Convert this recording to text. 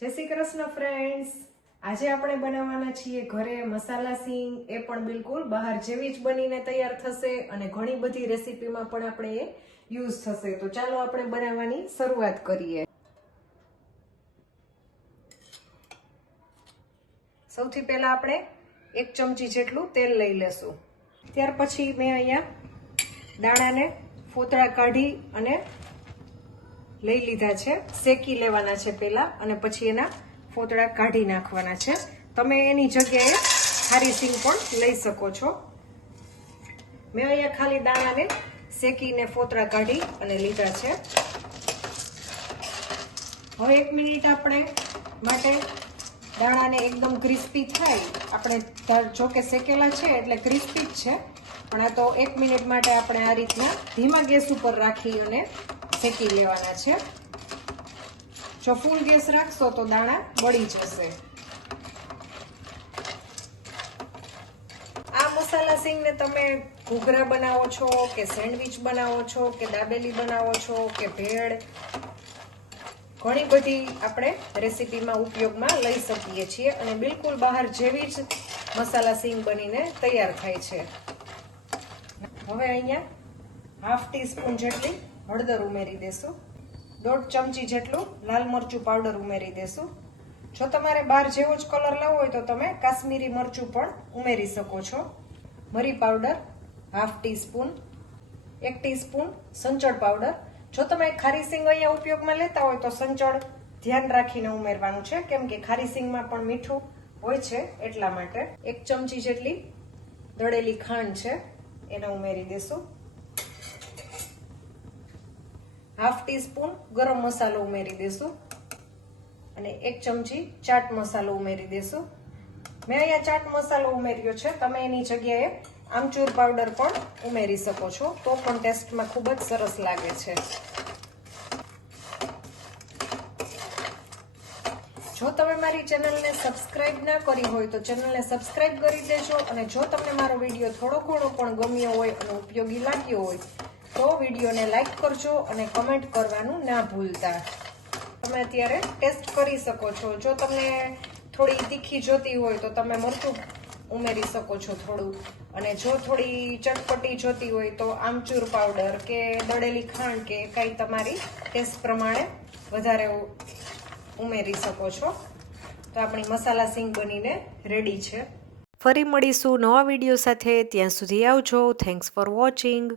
જય શ્રી કૃષ્ણ ફ્રેન્ડ્સ આજે આપણે બનાવવાના છીએ ઘરે મસાલા સિંગ. એ પણ બિલકુલ બહાર જેવી જ બનીને તૈયાર થશે અને ઘણી બધી રેસીપીમાં પણ આપણે એ યુઝ થશે. તો ચાલો આપણે બનાવવાની શરૂઆત કરીએ. સૌથી પહેલા આપણે એક ચમચી જેટલું તેલ લઈ લેશું. ત્યાર પછી મેં અહીંયા દાણાને ફોતળા કાઢી અને લઈ લીધા છે, શેકી લેવાના છે પેલા અને પછી એના ફોતળા કાઢી નાખવાના છે. તમે એની જગ્યાએ ખારી સિંગ પણ લઈ શકો છો. મેં અહીંયા ખાલી દાણાને શેકીને ફોતળા કાઢી અને લીધા છે. હવે એક મિનિટ આપણે માટે દાણાને એકદમ ક્રિસ્પી થાય. આપણે જો કે શેકેલા છે એટલે ક્રિસ્પી જ છે. પણ આ તો એક મિનિટ માટે આપણે આ રીતના ધીમા ગેસ ઉપર રાખી અને શેકી લેવાના છે. જો ફૂલ ગેસ રાખશો તો દાણા બળી જશે. આ મસાલા સિંગને તમે ઘૂઘરા બનાવો છો કે સેન્ડવિચ બનાવો છો કે દાબેલી બનાવો છો કે ભેળ, ઘણી બધી આપણે રેસીપીમાં ઉપયોગમાં લઈ શકીએ છીએ અને બિલકુલ બહાર જેવી જ મસાલા સિંગ બનીને તૈયાર થાય છે. હવે અહીંયા હાફ ટી સ્પૂન જેટલી હળદર ઉમેરી દેશું. દોઢ ચમચી જેટલું લાલ મરચું પાવડર ઉમેરી દેશું. જો તમારે બહાર જેવો જ કલર લાવવો હોય તો તમે કાશ્મીરી મરચું પણ ઉમેરી શકો છો. મરી પાવડર, હાફ ટીસ્પૂન, એક ટીસ્પૂન સંચળ પાવડર. જો તમે ખારી સિંગ અહીંયા ઉપયોગમાં લેતા હોય તો સંચળ ધ્યાન રાખીને ઉમેરવાનું છે. કેમ કે ખારી સિંગમાં પણ મીઠું હોય છે એટલા માટે. એક ચમચી જેટલી દળેલી ખાંડ છે, એને ઉમેરી દેશું. હાફ ટી સ્પૂન ગરમ મસાલો ઉમેરી દેશું. અને એક ચમચી ચાટ મસાલો ઉમેરી દેશું. મેં અહીંયા ચાટ મસાલો ઉમેર્યો છે. તમે એની જગ્યાએ આમચૂર પાવડર પણ ઉમેરી શકો છો. તો પણ ટેસ્ટમાં ખૂબ જ સરસ લાગે છે. જો તમે મારી ચેનલને સબસ્ક્રાઇબ ના કરી હોય તો ચેનલને સબસ્ક્રાઇબ કરી દેજો. અને જો તમને મારો વીડિયો થોડો ઘણો પણ ગમ્યો હોય અને ઉપયોગી લાગ્યો હોય તો વિડીયોને લાઈક કરજો અને કમેન્ટ કરવાનું ના ભૂલતા. તમે અત્યારે ટેસ્ટ કરી શકો છો. જો તમને થોડી તીખી જોતી હોય તો તમે મરચું ઉમેરી શકો છો થોડું. અને જો થોડી ચટપટી જોતી હોય તો આમચૂર પાવડર કે દળેલી ખાંડ કે કંઈ તમારી ટેસ્ટ પ્રમાણે વધારે ઉમેરી શકો છો. તો આપણી મસાલા સિંગ બનીને રેડી છે. ફરી મળીશું નવા વીડિયો સાથે. ત્યાં સુધી આવજો. Thanks for watching